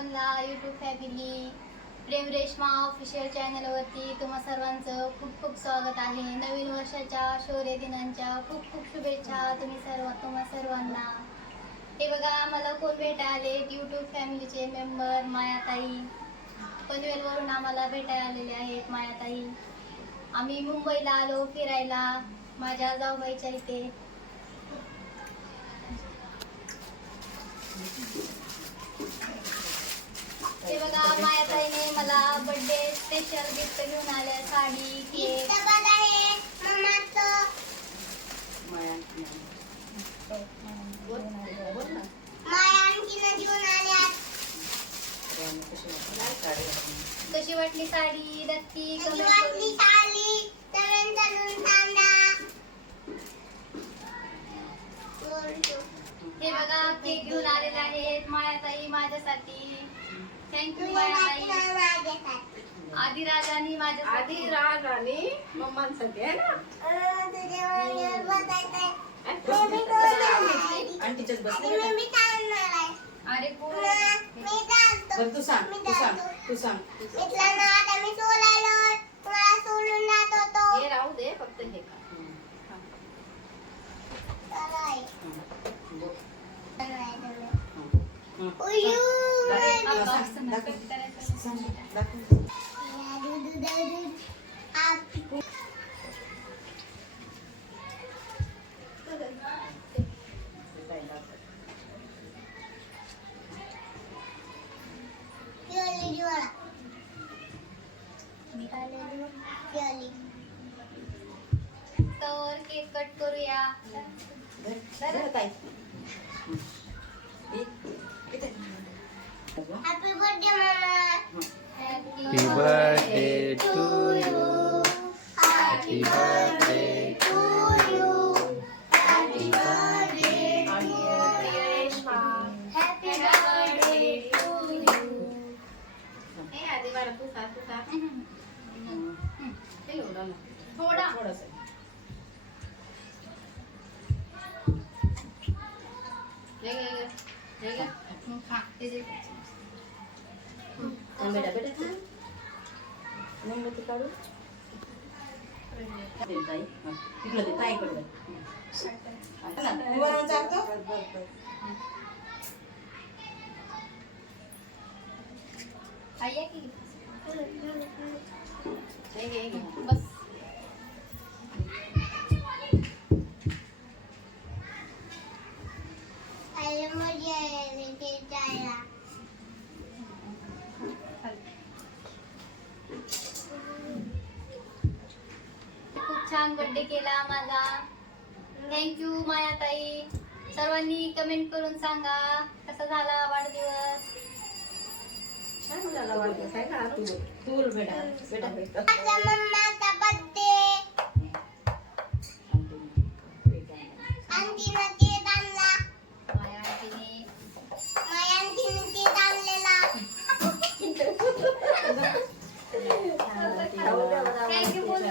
सर्वांना YouTube family प्रेम Reshma official चॅनलवरती तुम्हा सर्वांचं खूप खूप स्वागत आहे. नवीन वर्षाच्या शौर्य दिनांच्या खूप खूप शुभेच्छा तुम्हा सर्वांना. हे बघा आम्हाला कोण भेटायला आले, यूट्यूब फॅमिलीचे मेंबर मायाताई पनवेलवरून आम्हाला भेटायला आलेले आहेत. मायाताई, आम्ही मुंबईला आलो फिरायला माझ्या जाऊबाईच्या इथे. हे बघा मायाताईने मला बर्थडे स्पेशल गिफ्ट घेऊन आले, साडी, केक. कशी वाटली साडी नक्की हे बघा केक घेऊन आलेले आहेत मायाताई माझ्यासाठी. थँक्यू मायाताई. आदिराजानी माझ्यासाठी. आदिराजानी मम्मांसाठी आहे ना. आंटीच्याच बसले. अरे तू सांग. हे राहू दे, फक्त हे का. तर केक कट करूया. Happy birthday, Mama. Happy birthday to you. Happy birthday to you. Happy birthday to you. Happy birthday to you. हे आधी बाळा तू सांग. हे एवढं ना. थोडंसं. बेटा मोमबत्ती काढू. तिकडं ते ताईकडे आया की बस. खूप छान बर्थडे केला माझा. थँक्यू मायाताई. सर्वांनी कमेंट करून सांगा कसा झाला वाढदिवस. छान झाला वाटतं काय ना. तू बेटा माया आंटीने थँक्यू बोल.